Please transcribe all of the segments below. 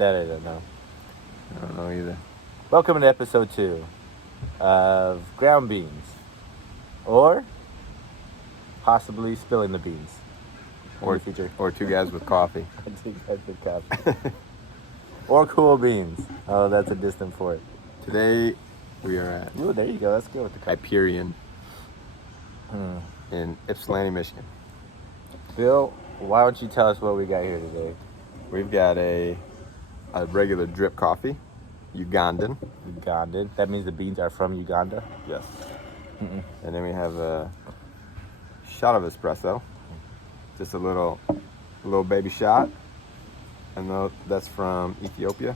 That I don't know. I don't know either. Welcome to episode 2 of Ground Beans. Or possibly spilling the beans. Or feature. Or two guys with coffee. Two guys with coffee. Or cool beans. Oh, that's a distant fourth. Today we are at Ooh, there you go. Let's go with the cup. Hyperion in Ypsilanti, Michigan. Bill, why don't you tell us what we got here today? We've got a regular drip coffee, Ugandan. Ugandan. That means the beans are from Uganda? Yes. And then we have a shot of espresso, just a little baby shot. And that's from Ethiopia.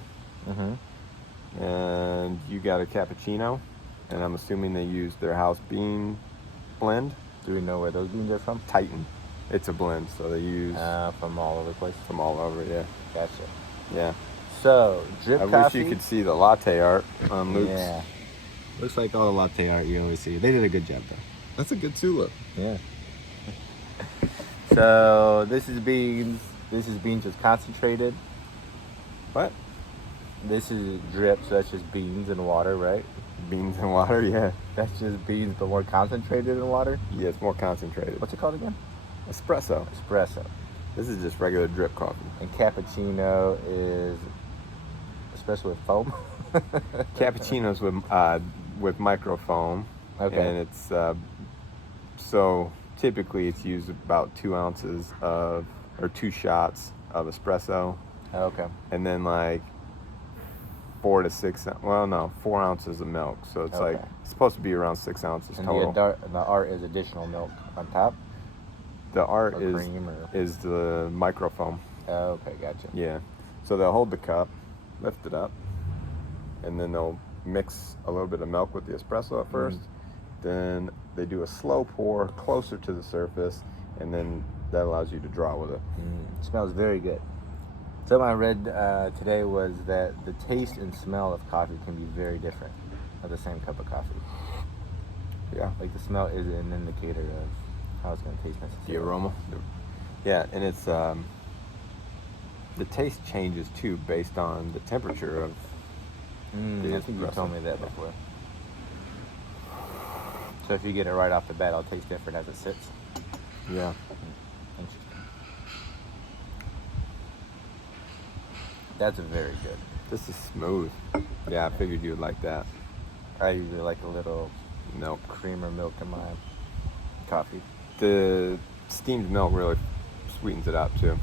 Mm-hmm. And you got a cappuccino, and I'm assuming they use their house bean blend. Do we know where those beans are from? Titan. It's a blend, so they use from all over the place. from all over. Yeah. Gotcha. Yeah. So drip I coffee. wish you could see the latte art on Luke's. Yeah. Looks like all the latte art you always see. They did a good job though. That's a good tulip. Yeah. So this is beans. This is beans just concentrated. What? This is drip, so that's just beans and water, right? Beans and water, yeah. That's just beans, but more concentrated in water. Yeah, it's more concentrated. What's it called again? Espresso. Espresso. This is just regular drip coffee. And cappuccino is espresso with foam. Cappuccinos with microfoam. Okay. And it's so typically it's used about 2 ounces or 2 shots of espresso, Okay. and then like 4 ounces of milk. So it's like Okay. it's supposed to be around 6 ounces And total. the art is additional milk on top. The art Or cream or... is the microfoam. Okay, gotcha. Yeah. So they'll hold the cup, lift it up, and then they'll mix a little bit of milk with the espresso at first. Then they do a slow pour closer to the surface, and then that allows you to draw with it. It smells very good. Something I read today was that the taste and smell of coffee can be very different of the same cup of coffee. Yeah. Like the smell is an indicator of how it's going to taste necessarily. The aroma. Yeah, and it's the taste changes too based on the temperature of the I think you espresso. told me that before. So if you get it right off the bat, it'll taste different as it sits. Yeah. Interesting. That's very good. This is smooth. Yeah, I figured you would like that. I usually like a little Milk. cream or milk in my coffee. The steamed milk really sweetens it up too.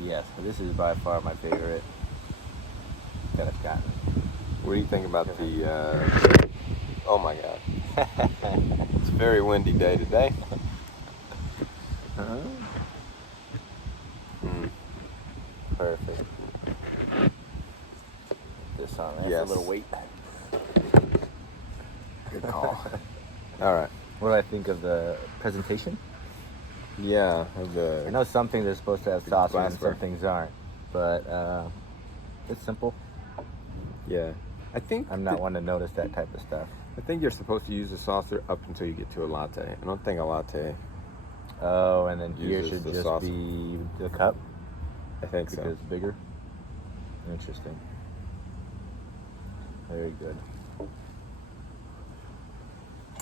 Yes, this is by far my favorite that I've gotten. What do you think about the oh my god. It's a very windy day today. Perfect. This on. That's Yes. a little weight. Good call. All right. What do I think of the presentation? Yeah, I know some things are supposed to have sauce and some glassware. things aren't, but it's simple. yeah. I think I'm not one to notice that type of stuff. I think you're supposed to use a saucer up until you get to a latte. I don't think a latte. Oh, and then here Uses should the just sauce. be the cup I think because so. it's bigger. Interesting. Very good.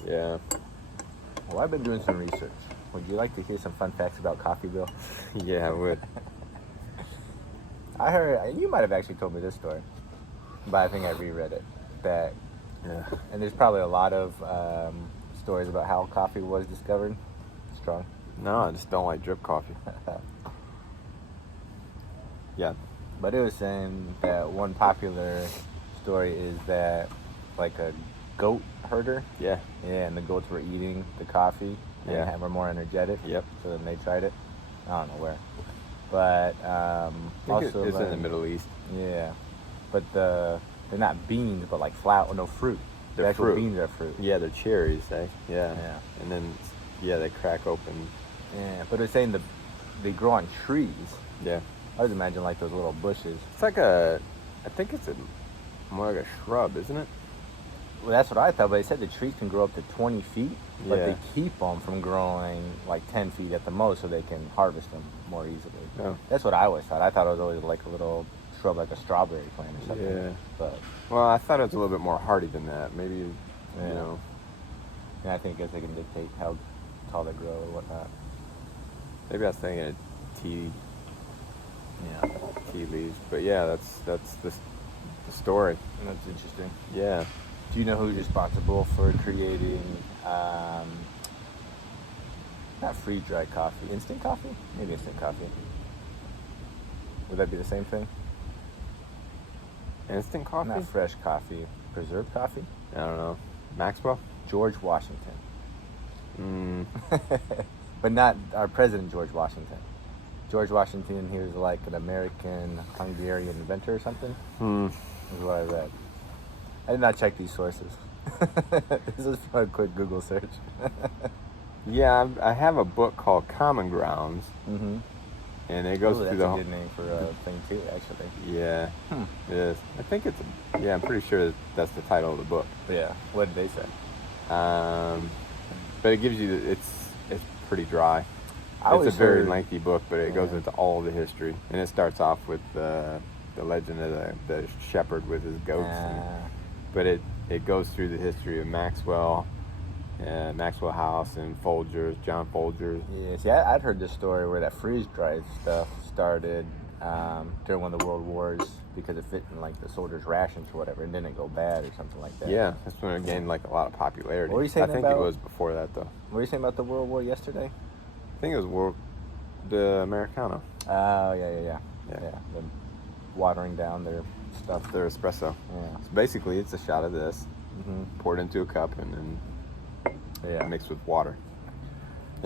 Yeah. Well, I've been doing some research. Would you like to hear some fun facts about coffee, Bill? Yeah, I would. I heard, you might have actually told me this story, but I think I reread it. That, and there's probably a lot of stories about how coffee was discovered. Strong. No, I just don't like drip coffee. Yeah. But it was saying that one popular story is that like a goat herder, Yeah. and the goats were eating the coffee and Yeah. were more energetic. Yep. So then they tried it. I don't know where, but I think also it's in the learned- Middle East. Yeah, but they're not beans, but like flour, no fruit. The They're actual fruit. beans are fruit. Yeah, they're cherries, eh? Yeah. Yeah. And then, they crack open. Yeah, but they're saying they grow on trees. Yeah. I always imagine like those little bushes. It's like I think it's more like a shrub, isn't it? Well, that's what I thought, but they said the trees can grow up to 20 feet, but Yeah. they keep them from growing like 10 feet at the most so they can harvest them more easily. Oh. That's what I always thought. I thought it was always like a little shrub, like a strawberry plant or something. Yeah. But Well, I thought it was a little bit more hardy than that. Maybe, you Yeah. know. I think guess they can dictate how tall they grow or whatnot. Maybe I was thinking of tea Yeah. tea leaves, but yeah, that's the story. That's interesting. Yeah. Do you know who's responsible for creating, not freeze-dried coffee, instant coffee? Maybe instant coffee. Would that be the same thing? Instant coffee? Not fresh coffee, preserved coffee? I don't know. Maxwell? George Washington. Mm. But not our president, George Washington. George Washington, he was like an American Hungarian inventor or something. Is what I read. I did not check these sources. This is a quick Google search. Yeah, I have a book called Common Grounds, Mm-hmm. and it goes Ooh, through that's the a whole. good name for a thing too, actually. Yeah, it is. I think it's. Yeah, I'm pretty sure that's the title of the book. Yeah. What did they say? But it gives you. It's pretty dry. I It's a always very heard- lengthy book, but it goes Yeah. into all the history, and it starts off with the legend of the shepherd with his goats. But it goes through the history of Maxwell, Maxwell House, and Folgers, John Folgers. Yeah, see, I'd heard this story where that freeze-dried stuff started during one of the World Wars because it fit in like the soldiers' rations or whatever, and didn't go bad or something like that. Yeah, that's when it gained like a lot of popularity. What were you saying I think about- it was before that though. What were you saying about the World War yesterday? I think it was the Americano, Oh, yeah. Yeah. Them watering down their stuff. their espresso. Yeah. So basically, it's a shot of this, Mm-hmm. poured into a cup, and then Yeah. mixed with water.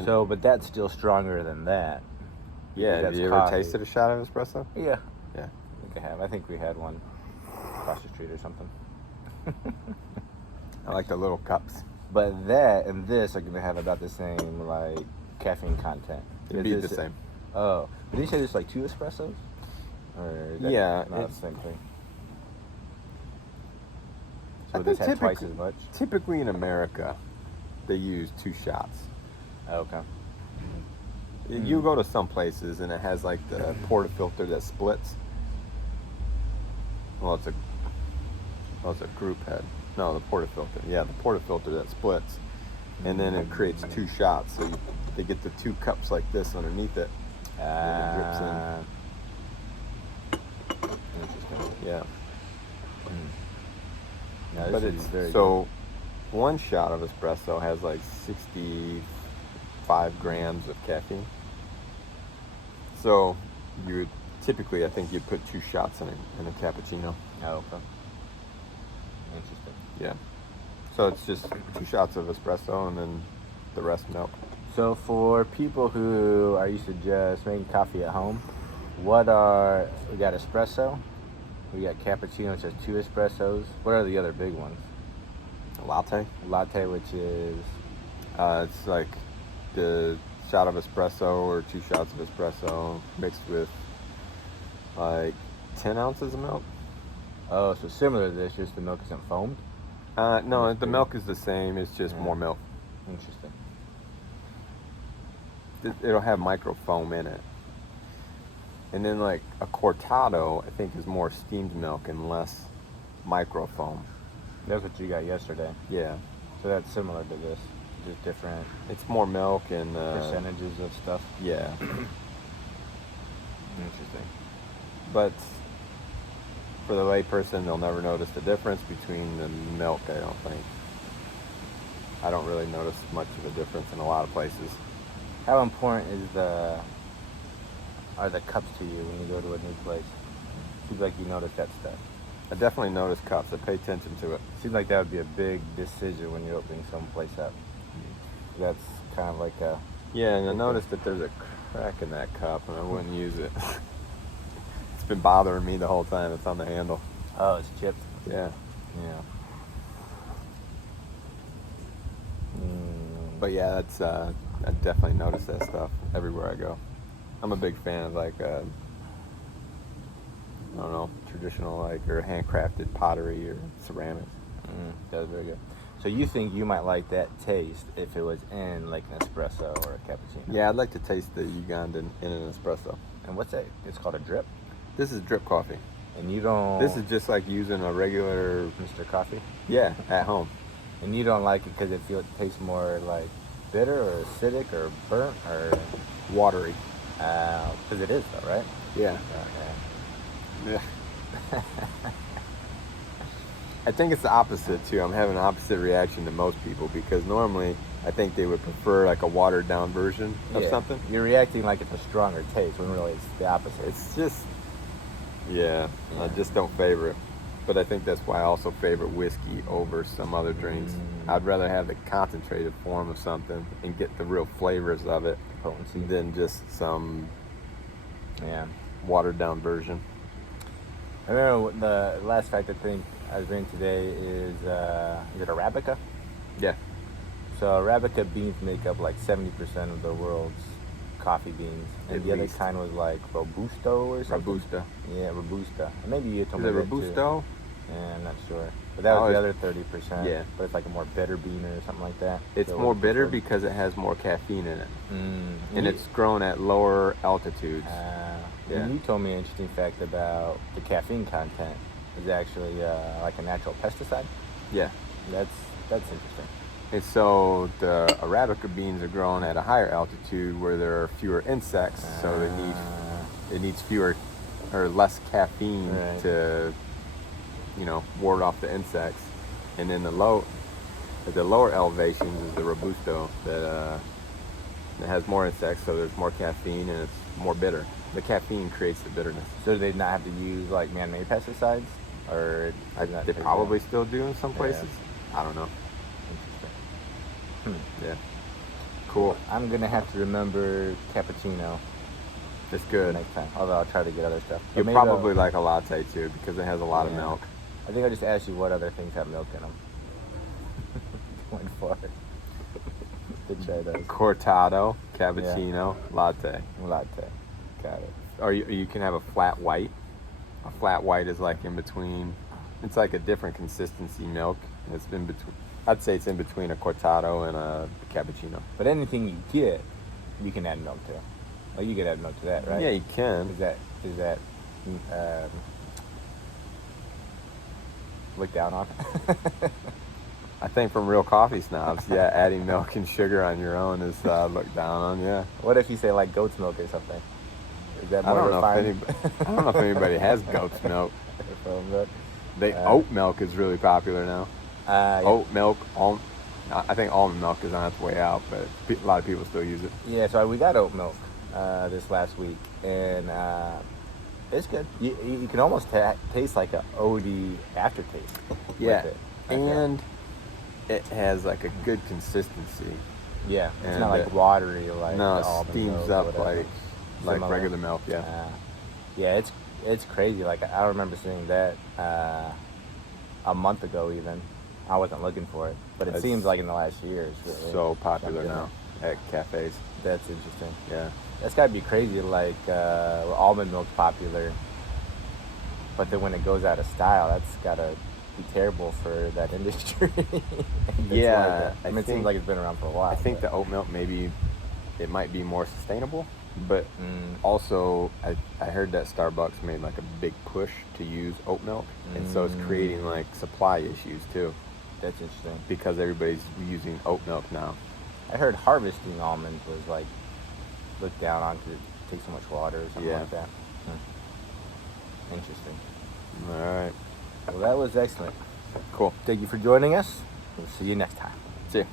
So, but that's still stronger than that. Yeah, have That's you ever coffee. tasted a shot of espresso? Yeah. Yeah. I think I have. I think we had one across the street or something. I like the little cups. But that and this are going to have about the same, like, caffeine content. It'd Is be this- the same. Oh. But you say there's like 2 espressos? Or is that Yeah, not it's- the same thing? I So this think had twice typically- as much? Typically in America, they use 2 shots. Oh, okay. You go to some places and it has like the portafilter that splits. Well, it's a group head. No, the portafilter. Yeah, the portafilter that splits, and then it creates 2 shots. So they get the 2 cups like this underneath it. And it drips Interesting. Yeah, No, but this it's is very so. One shot of espresso has like 65 grams of caffeine. So you would typically, I think you'd put 2 shots in a cappuccino. good. Oh, okay. Interesting. Yeah. So it's just 2 shots of espresso and then the rest milk. So for people who are used to just making coffee at home, we got espresso, we got cappuccino, which has 2 espressos. What are the other big ones? Latte. Latte, which is, It's like the shot of espresso or 2 shots of espresso mixed with like 10 ounces of milk. oh, so similar to this, just the milk isn't foamed? No, That's the good. milk is the same. It's just Yeah. more milk. Interesting. It'll have micro foam in it. And then like a cortado, I think, is more steamed milk and less micro foam. That's what you got yesterday. Yeah, So that's similar to this, just different it's more milk and percentages of stuff. yeah. Interesting. But for the layperson, they'll never notice the difference between the milk. I don't think. I don't really notice much of a difference in a lot of places. How important are the cups to you when you go to a new place? Seems like you notice that stuff. I definitely notice cups. I pay attention to it. Seems like that would be a big decision when you're opening some place up. That's kind of like a, Yeah, and I noticed that there's a crack in that cup, and I wouldn't use it. It's been bothering me the whole time. It's on the handle. oh, it's chipped. Yeah. Yeah. But yeah, that's I definitely notice that stuff everywhere I go. I'm a big fan of like I don't know, traditional like or handcrafted pottery or ceramics. That was very good. So you think you might like that taste if it was in like an espresso or a cappuccino? Yeah, I'd like to taste the Ugandan in an espresso. And what's that? It's called a drip. This is drip coffee. And you don't. This is just like using a regular, Mr. Coffee. yeah, at home. And you don't like it because it tastes more like bitter or acidic or burnt or Watery. because it is though, right? Yeah. Okay. Yeah. I think it's the opposite too. I'm having an opposite reaction to most people because normally I think they would prefer like a watered down version of Yeah. something. You're reacting like it's a stronger taste when really it's the opposite. It's just, yeah, I Yeah. just don't favor it. But I think that's why I also favor whiskey over some other drinks. I'd rather have the concentrated form of something and get the real flavors of it potency. than just some Yeah. watered down version. I don't know. The last fact I think I was reading today is it Arabica? Yeah. So Arabica beans make up like 70% of the world's coffee beans, and At the other least. kind was like Robusto or something. Robusta. Yeah, Robusta. And maybe you told Is me it that too. Robusto? Yeah, I'm not sure. But that Oh, was the it's- other 30%. yeah. But it's like a more bitter bean or something like that. It's So more bitter preferred. because it has more caffeine in it. And you- it's grown at lower altitudes. Yeah. Yeah. You told me an interesting fact about the caffeine content is actually like a natural pesticide. Yeah. That's interesting. And so the Arabica beans are grown at a higher altitude where there are fewer insects, so it needs fewer or less caffeine Right. to, ward off the insects. And then the lower elevations is the Robusto that has more insects, so there's more caffeine and it's more bitter. The caffeine creates the bitterness. So do they not have to use like man-made pesticides, or They probably still do in some Yeah. places. I don't know. Interesting. Yeah. Cool. I'm gonna have to remember cappuccino It's good. next time. Although I'll try to get other stuff. But You'll maybe I'll- probably like a latte too because it has a lot of Yeah. milk. I think I'll just ask you what other things have milk in them. Going forward. To try those. Cortado, cappuccino, latte. Latte. Got it. Or you can have a flat white. A flat white is like in between. It's like a different consistency milk. And it's in between. I'd say it's in between a cortado and a cappuccino. But anything you get, you can add milk to. Like you could add milk to that, right? Yeah, you can. Is that looked down on? I think from real coffee snobs, yeah, adding milk and sugar on your own is looked down on. Yeah. What if you say like goat's milk or something? Is that I more don't know if refined? I don't know if anybody has goat's milk. From milk? Oat milk is really popular now. Yeah. Oat milk, I think almond milk is on its way out, but a lot of people still use it. Yeah, so we got oat milk this last week, and it's good. You can almost taste like a oaty aftertaste. Yeah, with it, I feel. and it has like a good consistency. Yeah, it's and not like watery like no, the it almond steams milk or up whatever. like Similar. regular milk. Yeah, Yeah, it's crazy. Like I remember seeing that a month ago even. I wasn't looking for it, but it It's seems like in the last year it's really so popular something. now at cafes. That's interesting. Yeah, That's gotta be crazy. Like almond milk's popular, but then when it goes out of style, that's gotta be terrible for that industry. It's Yeah, like it seems like it's been around for a while. I think but- the oat milk it might be more sustainable, but Mm. also I heard that Starbucks made like a big push to use oat milk, and so it's creating like supply issues too That's interesting. because everybody's using oat milk now. I heard harvesting almonds was like looked down on because it takes so much water or something Yeah. like that. Interesting. All right, Well, that was excellent. cool. Thank you for joining us. We'll see you next time. See ya.